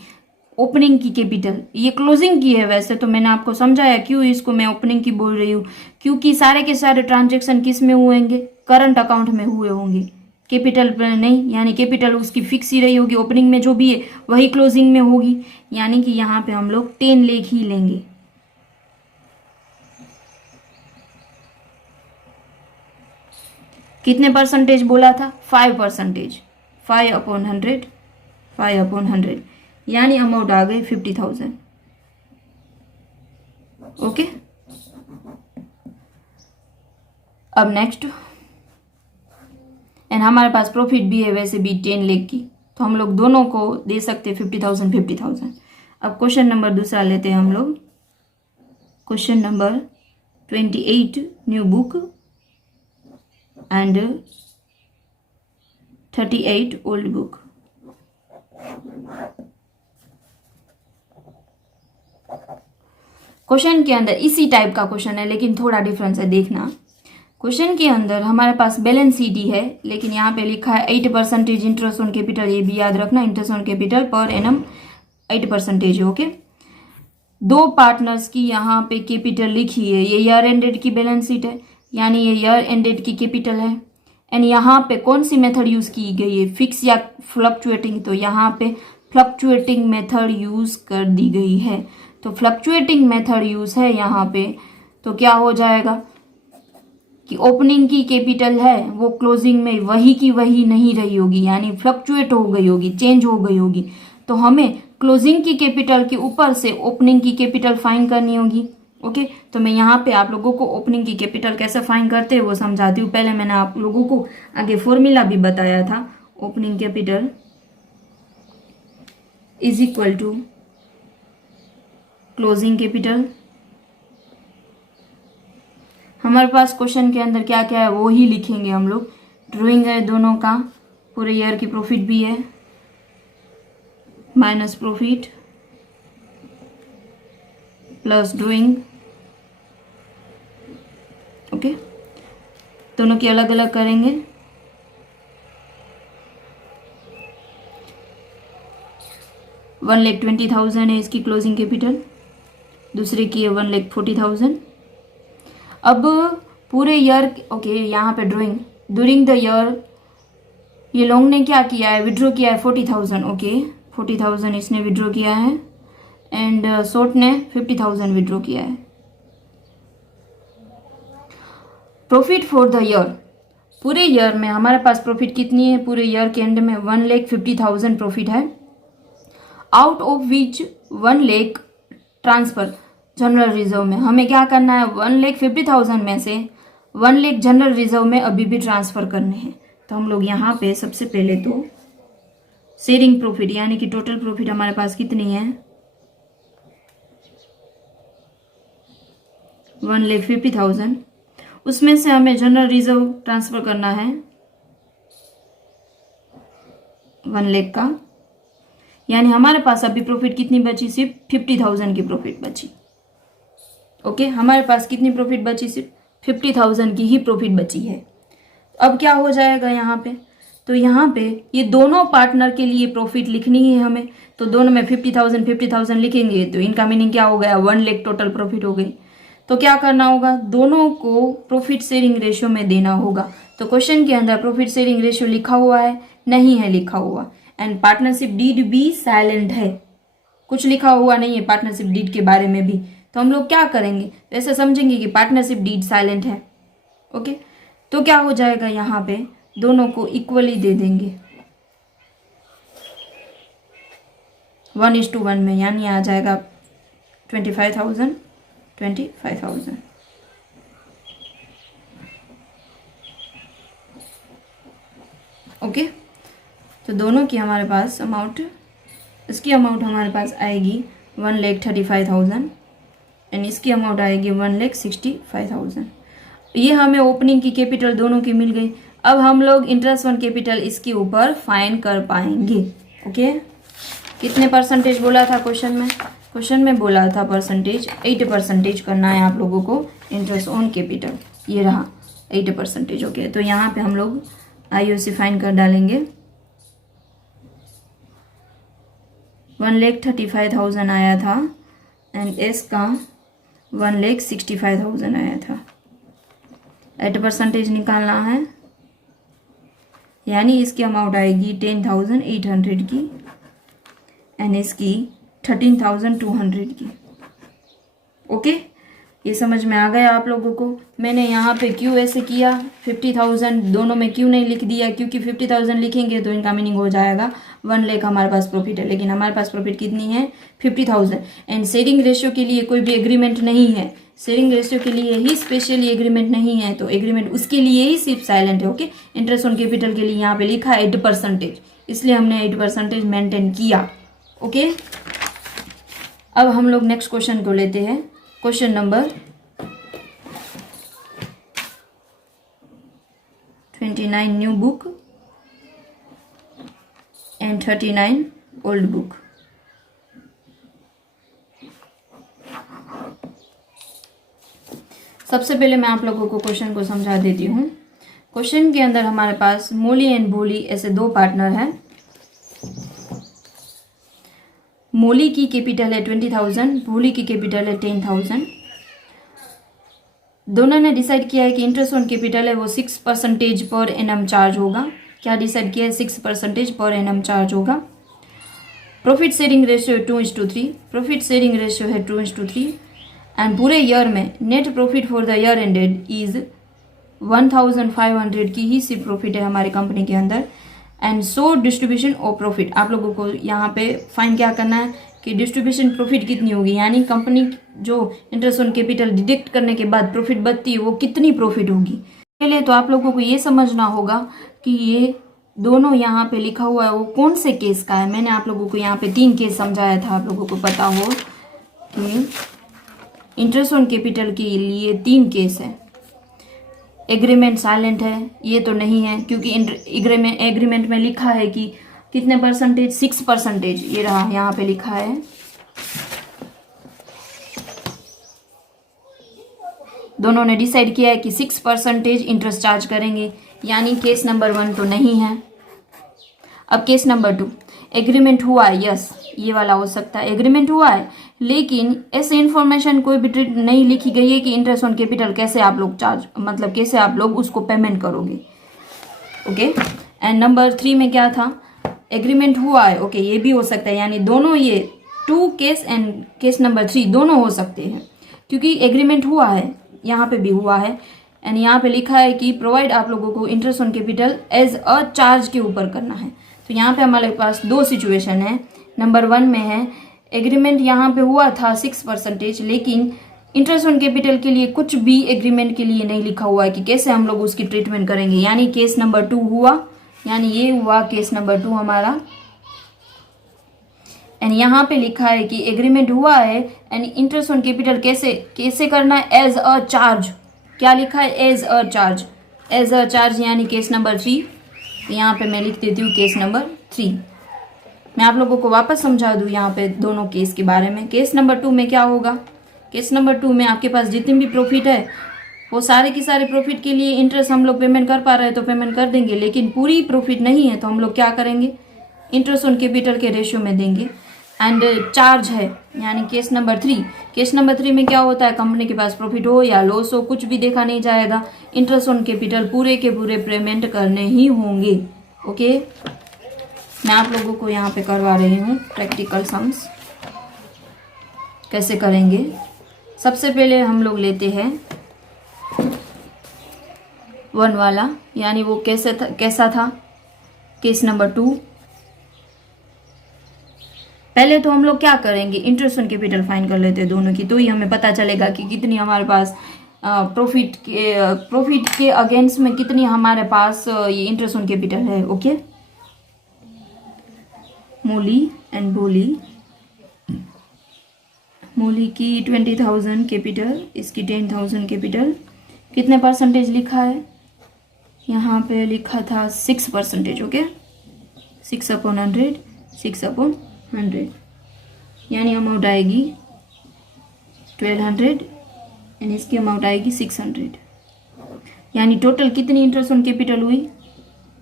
ओपनिंग की कैपिटल, ये क्लोजिंग की है। वैसे तो मैंने आपको समझाया क्यों इसको मैं ओपनिंग की बोल रही हूँ, क्योंकि सारे के सारे ट्रांजेक्शन किस में हुए होंगे, करंट अकाउंट में हुए होंगे, कैपिटल पर नहीं। यानी कैपिटल उसकी फिक्स ही रही होगी, ओपनिंग में जो भी है वही क्लोजिंग में होगी। यानी कि यहाँ पे हम लोग 10 लाख ही लेंगे। कितने परसेंटेज बोला था, 5%, 5/100, 5/100, यानी अमाउंट आ गई 50,000। ओके, अब नेक्स्ट, एंड हमारे पास प्रॉफिट भी है वैसे भी 10 लाख की, तो हम लोग दोनों को दे सकते 50,000 50,000। अब क्वेश्चन नंबर दूसरा लेते हैं हम लोग, question number 28 new book and 38 old book. Question के अंदर इसी टाइप का क्वेश्चन है लेकिन थोड़ा डिफरेंस है, देखना। क्वेश्चन के अंदर हमारे पास बैलेंस शीट ही है, लेकिन यहाँ पे लिखा है 8% इंटरेस्ट ऑन कैपिटल, ये भी याद रखना, interest on capital per annum 8% है। ओके, दो पार्टनर्स की यहाँ पे कैपिटल लिखी है, ये ईयर एंडेड की बैलेंस शीट है, यानी ये ईयर एंडेड की कैपिटल है। एंड यहाँ पे कौन सी मेथड यूज की गई है, फिक्स या फ्लक्चुएटिंग, तो यहाँ पे फ्लक्चुएटिंग मेथड यूज कर दी गई है। तो फ्लक्चुएटिंग मेथड यूज है यहाँ पे, तो क्या हो जाएगा कि ओपनिंग की कैपिटल है वो क्लोजिंग में वही की वही नहीं रही होगी, यानी फ्लक्चुएट हो गई होगी, चेंज हो गई होगी। तो हमें क्लोजिंग की कैपिटल के ऊपर से ओपनिंग की कैपिटल फाइंड करनी होगी। ओके, तो मैं यहाँ पे आप लोगों को ओपनिंग की कैपिटल कैसे फाइंड करते हैं वो समझाती हूँ। पहले मैंने आप लोगों को आगे फॉर्मूला भी बताया था, opening capital is equal to closing capital. हमारे पास क्वेश्चन के अंदर क्या क्या है वो ही लिखेंगे हम लोग। ड्राइंग है दोनों का, पूरे ईयर की प्रॉफिट भी है, minus profit plus drawing. Okay, दोनों की अलग अलग करेंगे। 1,20,000 है इसकी क्लोजिंग कैपिटल, दूसरे की है 1,40,000। अब पूरे ईयर, ओके यहाँ पे ड्राइंग, ड्यूरिंग द ईयर ये लॉन्ग ने क्या किया है, विड्रॉ किया है 40,000, ओके 40,000 इसने विड्रॉ किया है, एंड शॉर्ट ने 50,000 विड्रॉ किया है। प्रॉफिट फॉर द ईयर, पूरे ईयर में हमारे पास प्रॉफिट कितनी है, पूरे ईयर के एंड में 1,50,000 प्रॉफिट है, out of which 1 lakh transfer general reserve में। हमें क्या करना है, 1,50,000 में से 1 लाख जनरल रिजर्व में अभी भी ट्रांसफर करने हैं। तो हम लोग यहाँ पे सबसे पहले तो शेयरिंग प्रॉफिट यानी कि टोटल प्रॉफिट हमारे पास कितनी है, 1,50,000, उसमें से हमें जनरल रिजर्व ट्रांसफर करना है 1 लाख का, यानी हमारे पास अभी प्रॉफिट कितनी बची, सिर्फ 50,000 की प्रॉफिट बची। ओके हमारे पास कितनी प्रॉफिट बची, सिर्फ 50,000 की ही प्रॉफिट बची है। अब क्या हो जाएगा यहाँ पे, तो यहाँ पे ये दोनों पार्टनर के लिए प्रॉफिट लिखनी है हमें, तो दोनों में 50,000 लिखेंगे, तो इनका मीनिंग क्या हो गया, 1 लाख टोटल प्रॉफिट हो गई। तो क्या करना होगा, दोनों को प्रॉफिट शेयरिंग रेशियो में देना होगा। तो क्वेश्चन के अंदर प्रॉफिट शेयरिंग रेशियो लिखा हुआ है, नहीं है लिखा हुआ, एंड पार्टनरशिप डीड भी साइलेंट है, कुछ लिखा हुआ नहीं है पार्टनरशिप डीड के बारे में भी। तो हम लोग क्या करेंगे, ऐसे समझेंगे कि पार्टनरशिप डीड साइलेंट है। ओके तो क्या हो जाएगा, यहाँ पे दोनों को इक्वली दे देंगे 1:1 में, यानी आ जाएगा 25,000। ओके तो दोनों की हमारे पास अमाउंट, इसकी अमाउंट हमारे पास आएगी 1,35,000 एंड इसकी अमाउंट आएगी 1,65,000। ये हमें ओपनिंग की कैपिटल दोनों की मिल गई। अब हम लोग इंटरेस्ट ऑन कैपिटल इसके ऊपर फाइन कर पाएंगे। ओके कितने परसेंटेज बोला था क्वेश्चन में, क्वेश्चन में बोला था परसेंटेज, 8% करना है आप लोगों को इंटरेस्ट ऑन कैपिटल, ये रहा 8%। ओके तो यहाँ पे हम लोग IOC फाइन कर डालेंगे, 1,35,000 आया था एंड एस का 1,65,000 आया था। 8% निकालना है, यानी इसकी अमाउंट आएगी 10,800 की एंड इसकी 13,200 की। ओके ये समझ में आ गया आप लोगों को। मैंने यहाँ पे क्यों ऐसे किया, 50,000 दोनों में क्यों नहीं लिख दिया, क्योंकि 50,000 लिखेंगे तो इनका मीनिंग हो जाएगा 1 लाख हमारे पास प्रॉफिट है, लेकिन हमारे पास प्रॉफिट कितनी है 50,000। एंड शेयरिंग रेशियो के लिए कोई भी एग्रीमेंट नहीं है, शेयरिंग रेशियो के लिए ही स्पेशली एग्रीमेंट नहीं है, तो एग्रीमेंट उसके लिए ही सिर्फ साइलेंट है। ओके इंटरेस्ट ऑन कैपिटल के लिए यहाँ पे लिखा है 8%, इसलिए हमने 8% मेंटेन किया। ओके अब हम लोग नेक्स्ट क्वेश्चन को लेते हैं, question number 29 new book and 39 old book. सबसे पहले मैं आप लोगों को क्वेश्चन को समझा देती हूँ। क्वेश्चन के अंदर हमारे पास मोली एंड भोली ऐसे दो पार्टनर हैं। मोली की कैपिटल है 20,000, भोली की कैपिटल है 10,000। दोनों ने डिसाइड किया है कि इंटरेस्ट ऑन कैपिटल है वो 6% पर एनम चार्ज होगा। क्या डिसाइड किया है, 6% पर एनम चार्ज होगा। Profit sharing ratio 2:3, profit sharing ratio है 2:3 एंड पूरे ईयर में net profit for the year ended is 1,500 की ही सिर्फ प्रॉफिट है हमारी कंपनी के अंदर। And so distribution of profit, आप लोगों को यहाँ पे फाइन क्या करना है कि डिस्ट्रीब्यूशन प्रॉफिट कितनी होगी, यानी कंपनी जो इंटरेस्ट ऑन कैपिटल डिडक्ट करने के बाद प्रॉफिट बचती है वो कितनी प्रॉफिट होगी। पहले तो आप लोगों को ये समझना होगा कि ये दोनों यहाँ पे लिखा हुआ है वो कौन से केस का है। मैंने आप लोगों को यहाँ पे 3 केस समझाया था, आप लोगों को पता हो कि इंटरेस्ट ऑन कैपिटल के लिए 3 केस है। एग्रीमेंट साइलेंट है, ये तो नहीं है क्योंकि एग्रीमेंट में लिखा है कि कितने परसेंटेज, 6%, ये रहा यहाँ पे लिखा है। दोनों ने डिसाइड किया है कि 6% इंटरेस्ट चार्ज करेंगे, यानी केस नंबर 1 तो नहीं है। अब केस नंबर 2, एग्रीमेंट हुआ है, यस ये वाला हो सकता है, एग्रीमेंट हुआ है लेकिन ऐसे इन्फॉर्मेशन कोई भी नहीं लिखी गई है कि इंटरेस्ट ऑन कैपिटल कैसे आप लोग चार्ज, मतलब कैसे आप लोग उसको पेमेंट करोगे। ओके, एंड नंबर 3 में क्या था, एग्रीमेंट हुआ है। ओके, ये भी हो सकता है, यानी दोनों ये 2 केस एंड केस नंबर 3 दोनों हो सकते हैं, क्योंकि एग्रीमेंट हुआ है, यहाँ पे भी हुआ है एंड यहाँ पे लिखा है कि प्रोवाइड आप लोगों को interest on capital as a charge के ऊपर करना है। तो यहाँ पे हमारे पास 2 सिचुएशन है। नंबर 1 में है एग्रीमेंट यहाँ पे हुआ था 6%, लेकिन इंटरेस्ट ऑन कैपिटल के लिए कुछ भी एग्रीमेंट के लिए नहीं लिखा हुआ है कि कैसे हम लोग उसकी ट्रीटमेंट करेंगे, यानी केस नंबर 2 हुआ, यानी ये हुआ केस नंबर 2 हमारा। एंड यहाँ पे लिखा है कि एग्रीमेंट हुआ है एंड इंटरेस्ट ऑन कैपिटल कैसे करना है, एज अ चार्ज। क्या लिखा है, as a charge, as a charge यानी केस नंबर 3। तो यहाँ पे मैं लिख देती हूँ केस नंबर 3। मैं आप लोगों को वापस समझा दूँ यहाँ पे दोनों केस के बारे में। केस नंबर 2 में क्या होगा, केस नंबर 2 में आपके पास जितनी भी प्रॉफिट है वो सारे की सारे प्रॉफिट के लिए इंटरेस्ट हम लोग पेमेंट कर पा रहे हैं तो पेमेंट कर देंगे, लेकिन पूरी प्रॉफिट नहीं है तो हम लोग क्या करेंगे, इंटरेस्ट ऑन कैपिटल के रेशियो में देंगे। एंड चार्ज है यानी केस नंबर 3। केस नंबर 3 में क्या होता है, कंपनी के पास प्रॉफिट हो या लॉस हो कुछ भी देखा नहीं जाएगा, इंटरेस्ट ऑन कैपिटल पूरे के पूरे पेमेंट करने ही होंगे। ओके, मैं आप लोगों को यहाँ पे करवा रही हूँ प्रैक्टिकल सम्स कैसे करेंगे। सबसे पहले हम लोग लेते हैं 1 वाला, यानी वो कैसा था केस नंबर 2। पहले तो हम लोग क्या करेंगे, इंटरेस्ट ऑन कैपिटल फाइंड कर लेते हैं दोनों की, तो ही हमें पता चलेगा कि कितनी हमारे पास प्रॉफिट के अगेंस्ट में कितनी हमारे पास ये इंटरेस्ट ऑन कैपिटल है। ओके, मोली एंड बोली, मोली की 20,000 कैपिटल, इसकी 10,000 कैपिटल, कितने परसेंटेज लिखा है, यहाँ पे लिखा था 6%। ओके, 6/100, 6/100 यानी अमाउंट आएगी 1200 एंड इसकी अमाउंट आएगी 600, यानी टोटल कितनी इंटरेस्ट ऑन कैपिटल हुई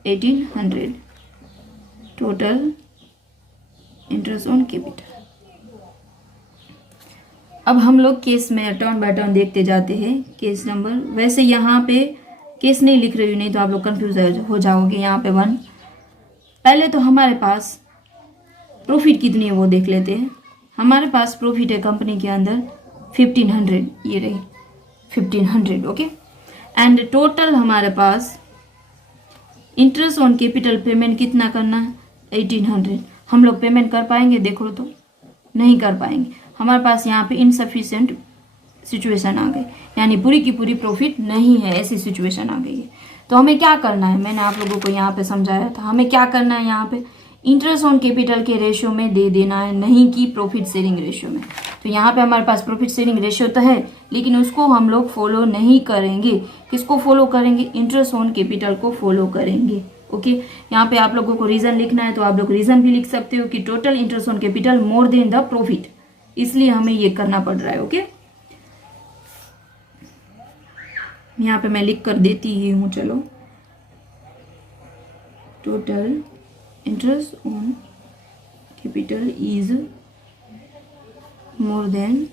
1800, टोटल इंटरेस्ट ऑन कैपिटल। अब हम लोग केस में टर्न बाय टर्न देखते जाते हैं। केस नंबर, वैसे यहाँ पे केस नहीं लिख रही हूँ, नहीं तो आप लोग कंफ्यूज हो जाओगे। यहाँ पे 1, पहले तो हमारे पास प्रॉफिट कितनी है वो देख लेते हैं। हमारे पास प्रॉफिट है कंपनी के अंदर 1500, ये रही 1500। ओके, एंड टोटल हमारे पास इंटरेस्ट ऑन कैपिटल पेमेंट कितना करना है 1800। हम लोग पेमेंट कर पाएंगे, देखो तो नहीं कर पाएंगे। हमारे पास यहाँ पे इनसफिशिएंट सिचुएशन आ गई, यानी पूरी की पूरी प्रॉफिट नहीं है, ऐसी सिचुएशन आ गई है। तो हमें क्या करना है, मैंने आप लोगों को यहाँ पे समझाया था, हमें क्या करना है, यहाँ पे इंटरेस्ट ऑन कैपिटल के रेशियो में दे देना है, नहीं कि प्रॉफिट शेयरिंग रेशियो में। तो यहाँ पे हमारे पास प्रॉफिट शेयरिंग रेशियो तो है, लेकिन उसको हम लोग फॉलो नहीं करेंगे। किसको फॉलो करेंगे, इंटरेस्ट ऑन कैपिटल को फॉलो करेंगे। ओके, यहाँ पे आप लोगों को रीजन लिखना है तो आप लोग रीजन भी लिख सकते हो कि total interest on capital more than the profit, इसलिए हमें ये करना पड़ रहा है। ओके, यहाँ पे मैं लिख कर देती ही हूँ, चलो, total interest on capital is more than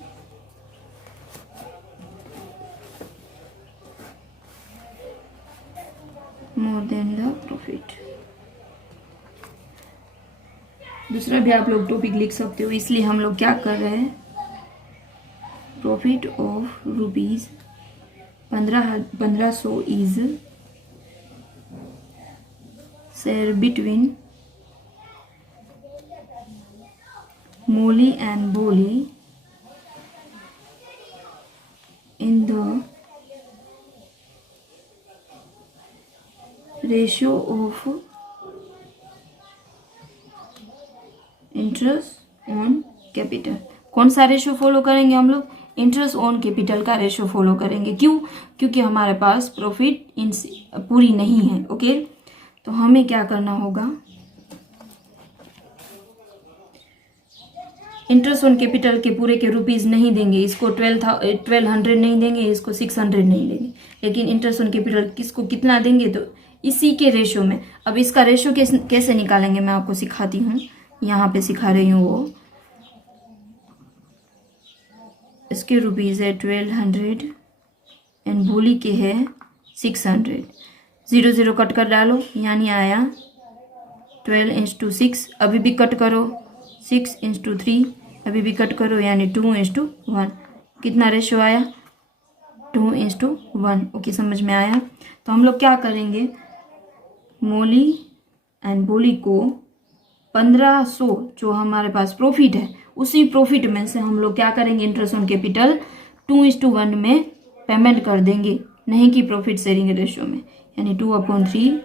the profit. दूसरा भी आप लोग टॉपिक लिख सकते हो, इसलिए हम लोग क्या कर रहे हैं, profit of rupees 1500 is share between Molly and Bolly in the ratio of interest on capital. कौन सा रेशियो फॉलो करेंगे हम लोग, इंटरेस्ट ऑन कैपिटल का रेशियो फॉलो करेंगे। क्यों, क्योंकि हमारे पास प्रॉफिट पूरी नहीं है। ओके, तो हमें क्या करना होगा, इंटरेस्ट ऑन कैपिटल के पूरे के रुपीज नहीं देंगे, इसको 1200 नहीं देंगे, इसको 600 नहीं देंगे, लेकिन इंटरेस्ट ऑन कैपिटल किसको कितना देंगे, तो इसी के रेशियो में। अब इसका रेशियो कैसे निकालेंगे मैं आपको सिखाती हूँ। यहाँ पे सिखा रही हूँ वो। इसके रुपीज़ है 1200 एंड बोली के है 600। 0 0 कट कर डालो, यानी आया 12 इंटू 6। अभी भी कट करो, 6 इंटू 3। अभी भी कट करो, यानी 2 इंटू 1। कितना रेशो आया? 2 इंटू 1। ओके, समझ में आया। तो हम लोग क्या करेंगे, मोली एंड बोली को 1500 जो हमारे पास प्रॉफिट है, उसी प्रॉफिट में से हम लोग क्या करेंगे, इंटरेस्ट ऑन कैपिटल 2:1 में पेमेंट कर देंगे, नहीं कि प्रॉफिट शेयरिंग रेशियो में। यानी 2/3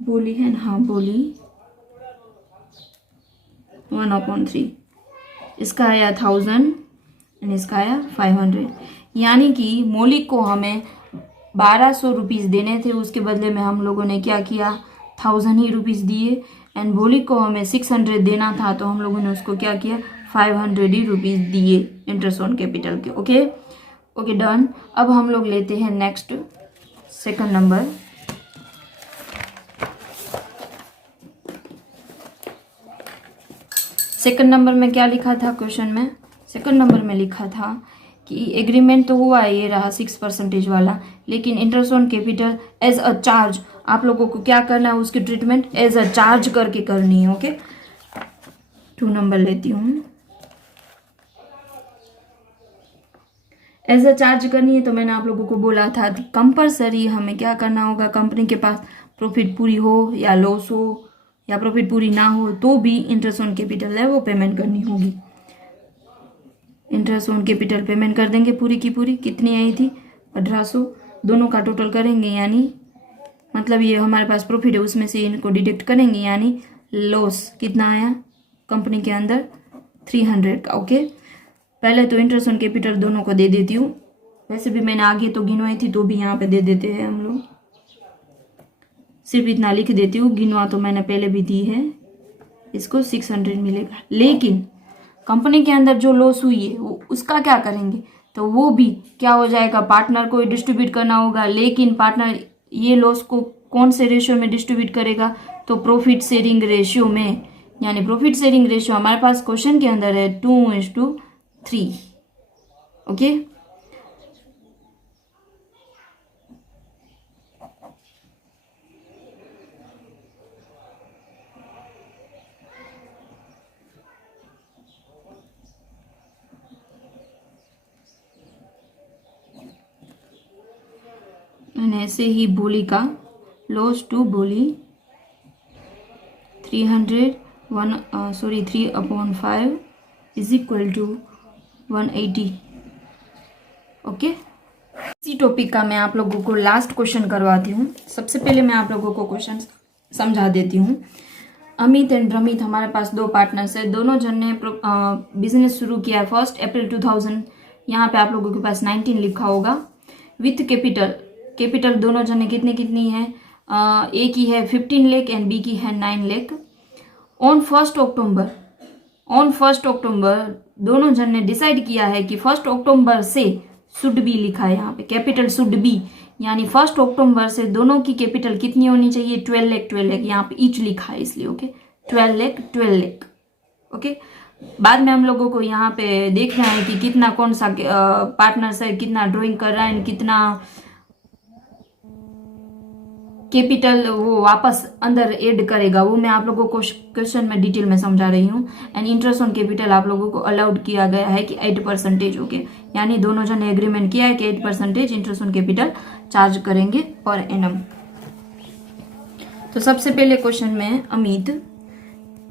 बोली है ना, हाँ बोली 1/3। इसका आया 1000 एंड इसका आया 500। यानी कि मौलिक को हमें 1200 रुपीज़ देने थे, उसके बदले में हम लोगों ने क्या किया, 1000 ही रुपीज़ दिए। एंड मौलिक को हमें 600 देना था, तो हम लोगों ने उसको क्या किया, 500 ही रुपीज़ दिए इंटरेस्ट ऑन कैपिटल के। Okay okay, done. अब हम लोग लेते हैं next second number. Second number में क्या लिखा था क्वेश्चन में? सेकंड नंबर में लिखा था कि एग्रीमेंट तो हुआ, ये रहा 6% वाला, लेकिन interest on capital as a charge आप लोगों को क्या करना है, उसकी ट्रीटमेंट एज अ चार्ज करके करनी है। ओके, 2 नंबर लेती हूँ। एज अ चार्ज करनी है, तो मैंने आप लोगों को बोला था कंपलसरी हमें क्या करना होगा, कंपनी के पास प्रॉफिट पूरी हो या लॉस हो या प्रॉफिट पूरी ना हो, तो भी इंटरेस्ट ऑन कैपिटल है वो पेमेंट करनी होगी। इंटरेस्ट ऑन कैपिटल पेमेंट कर देंगे पूरी की पूरी। कितनी आई थी? 1800। दोनों का टोटल करेंगे, यानी मतलब ये हमारे पास प्रॉफिट है, उसमें से इनको डिडक्ट करेंगे, यानी लॉस कितना आया कंपनी के अंदर, 300 का। ओके, पहले तो इंटरेस्ट ऑन कैपिटल दोनों को दे देती हूँ। वैसे भी मैंने आगे तो गिनवाई थी, तो भी यहाँ पे दे देते हैं हम लोग। सिर्फ इतना लिख देती हूँ, गिनवा तो मैंने पहले भी दी है। इसको 600 मिलेगा, लेकिन कंपनी के अंदर जो लॉस हुई है वो उसका क्या करेंगे, तो वो भी क्या हो जाएगा, पार्टनर को डिस्ट्रीब्यूट करना होगा। लेकिन पार्टनर ये लॉस को कौन से रेशियो में डिस्ट्रीब्यूट करेगा, तो प्रॉफिट शेयरिंग रेशियो में। यानी प्रॉफिट शेयरिंग रेशियो हमारे पास क्वेश्चन के अंदर है 2:3। ओके, मैंने ऐसे ही बोली का लॉस टू बोली 3/5 इज इक्वल टू 180। ओके, इसी टॉपिक का मैं आप लोगों को लास्ट क्वेश्चन करवाती हूँ। सबसे पहले मैं आप लोगों को क्वेश्चन समझा देती हूँ। अमित एंड रमित हमारे पास 2 पार्टनर्स है, दोनों जन ने बिजनेस शुरू किया है 1 अप्रैल 2000। यहाँ पे आप लोगों के पास 19 लिखा होगा। विथ कैपिटल दोनों जन ने कितनी है, ए की है 15 लाख एंड बी की है 9 लाख। ऑन 1 अक्टूबर दोनों जन ने डिसाइड किया है कि 1 अक्टूबर से शुड बी लिखा है यहाँ पे, कैपिटल शुड बी, यानी 1 अक्टूबर से दोनों की कैपिटल कितनी होनी चाहिए, 12 लाख यहाँ पे ईच लिखा है इसलिए। ओके, 12 लाख। ओके, बाद में हम लोगों को यहाँ पे देखना है कि कितना कौन सा पार्टनर है, कितना ड्राइंग कर रहा है, कितना कैपिटल वो वापस अंदर ऐड करेगा, वो मैं आप लोगों को क्वेश्चन में डिटेल में समझा रही हूँ। एंड इंटरेस्ट ऑन कैपिटल आप लोगों को अलाउड किया गया है कि 8%। ओके, यानी दोनों जन ने एग्रीमेंट किया है कि 8% इंटरेस्ट ऑन कैपिटल चार्ज करेंगे पर एनम। तो सबसे पहले क्वेश्चन में अमित,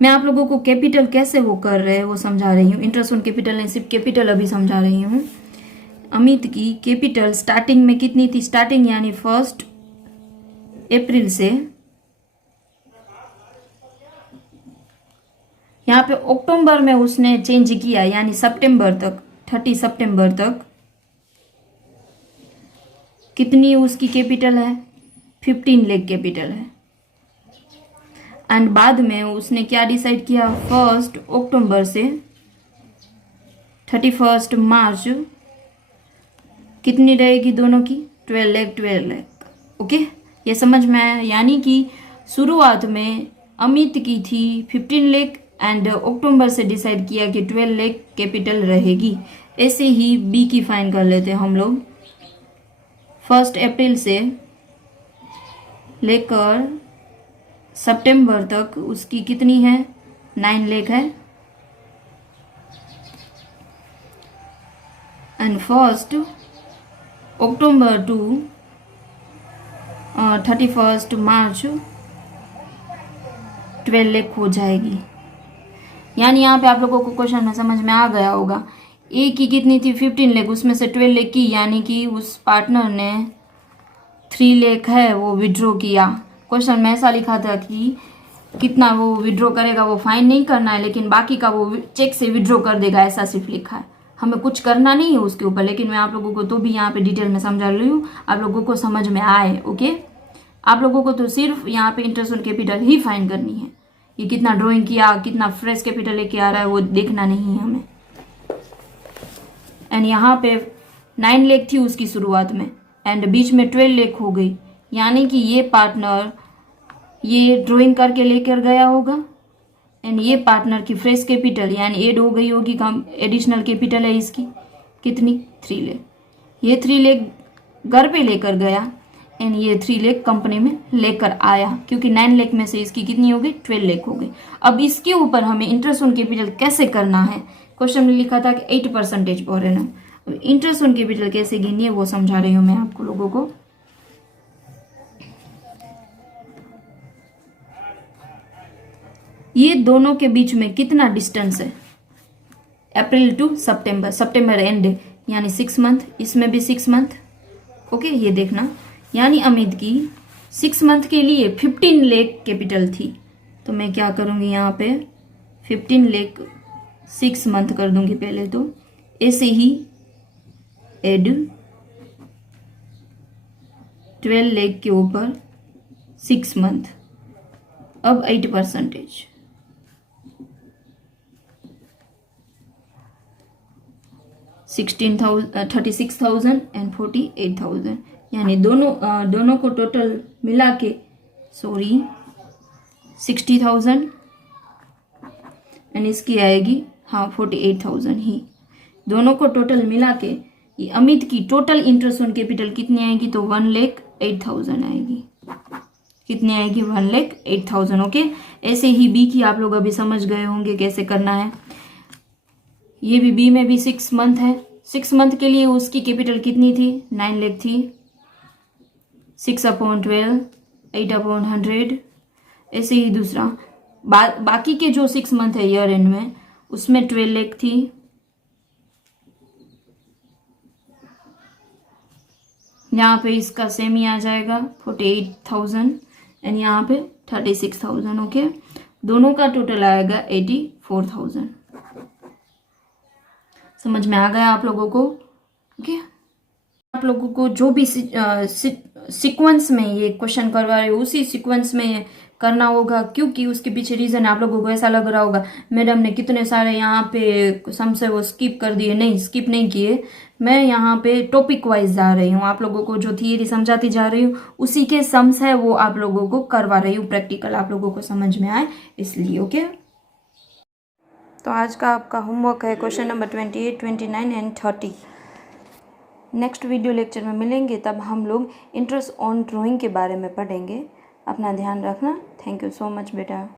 मैं आप लोगों को कैपिटल कैसे वो कर रहे हैं वो समझा रही हूँ। इंटरेस्ट ऑन कैपिटल नहीं, सिर्फ कैपिटल अभी समझा रही हूँ। अमित की कैपिटल स्टार्टिंग में कितनी थी, स्टार्टिंग यानी 1 अप्रैल से यहाँ पे अक्टूबर में उसने चेंज किया, यानी सितंबर तक, 30 सितंबर तक कितनी उसकी कैपिटल है, 15 लाख कैपिटल है। एंड बाद में उसने क्या डिसाइड किया, 1 अक्टूबर से 31 मार्च कितनी रहेगी दोनों की, 12 लाख। ओके, ये समझ में आया। यानी कि शुरुआत में अमित की थी 15 लाख एंड अक्टूबर से डिसाइड किया कि 12 लाख कैपिटल रहेगी। ऐसे ही बी की फाइन कर लेते हैं हम लोग। 1 अप्रैल से लेकर सितंबर तक उसकी कितनी है, 9 लाख है। एंड 1 अक्टूबर टू 31 मार्च 12 लाख हो जाएगी। यानी यहाँ पे आप लोगों को क्वेश्चन में समझ में आ गया होगा। ए की कितनी थी 15 लाख, उसमें से 12 लाख की, यानी कि उस पार्टनर ने 3 लाख है वो विड्रॉ किया। क्वेश्चन में ऐसा लिखा था कि कितना वो विड्रॉ करेगा वो फाइन नहीं करना है, लेकिन बाकी का वो चेक से विड्रॉ कर देगा, ऐसा सिर्फ लिखा है। हमें कुछ करना नहीं है उसके ऊपर, लेकिन मैं आप लोगों को तो भी यहाँ पे डिटेल में समझा रही हूँ, आप लोगों को समझ में आए। ओके, आप लोगों को तो सिर्फ यहाँ पे interest on capital he fine करनी है। ये कितना ड्राइंग किया, कितना फ्रेश कैपिटल लेके आ रहा है वो देखना नहीं है हमें। एंड यहाँ पे 9 लाख थी उसकी शुरुआत में एंड बीच में 12 लाख हो गई, यानी कि ये पार्टनर ये ड्राइंग करके लेकर गया होगा एंड ये पार्टनर की फ्रेश कैपिटल यानी एड हो गई होगी, कम एडिशनल कैपिटल है इसकी कितनी, 3 लाख। ये 3 लाख घर पे लेकर गया एंड ये 3 लाख कंपनी में लेकर आया, क्योंकि 9 लाख में से इसकी कितनी हो गई, 12 लाख हो गई। अब इसके ऊपर हमें इंटरेस्ट ऑन कैपिटल कैसे करना है, क्वेश्चन में लिखा था कि 8% per annum. Interest on capital कैसे गिनी है वो समझा रही हूँ मैं आपको लोगों को। ये दोनों के बीच में कितना डिस्टेंस है, अप्रैल टू सितंबर, सितंबर एंड यानी 6 मंथ, इसमें भी 6 मंथ। ओके, ये देखना, यानी अमित की 6 मंथ के लिए 15 लाख कैपिटल थी, तो मैं क्या करूंगी यहाँ पे 15 लाख 6 मंथ कर दूंगी पहले तो, ऐसे ही एड 12 लाख के ऊपर 6 मंथ। अब 8%, 36,000 एंड 48,000, यानी दोनों को टोटल मिला के 60,000 एंड इसकी आएगी 48,000 ही। दोनों को टोटल मिला के ये अमित की टोटल इंटरेस्ट ऑन कैपिटल कितनी आएगी, तो 1,08,000 आएगी। कितनी आएगी, 1,08,000। ओके, ऐसे ही बी की आप लोग अभी समझ गए होंगे कैसे करना है। ये भी बी में भी 6 मंथ है। 6 मंथ के लिए उसकी कैपिटल कितनी थी, 9 लाख थी। 6/12, 8/100। ऐसे ही दूसरा बाकी के जो 6 मंथ है ईयर एंड में, उसमें 12 लाख थी। यहाँ पे इसका सेम ही आ जाएगा 48,000 एंड यहाँ पे 36,000। ओके, दोनों का टोटल आएगा 84,000। समझ में आ गया आप लोगों को। ओके, आप लोगों को जो भी सीक्वेंस में ये क्वेश्चन करवा रहे हो उसी सीक्वेंस में करना होगा, क्योंकि उसके पीछे रीजन आप लोगों को ऐसा लग रहा होगा मैडम ने कितने सारे यहाँ पे सम से वो स्किप कर दिए। नहीं, स्किप नहीं किए, मैं यहाँ पे टॉपिक वाइज जा रही हूँ। आप लोगों को जो थियरी समझाती जा रही हूँ उसी के सम्स है वो आप लोगों को करवा रही हूँ, प्रैक्टिकल आप लोगों को समझ में आए इसलिए। ओके, तो आज का आपका होमवर्क है question number 28, 29 and 30। Next video lecture में मिलेंगे, तब हम लोग इंटरेस्ट ऑन ड्राइंग के बारे में पढ़ेंगे। अपना ध्यान रखना। थैंक यू सो मच बेटा।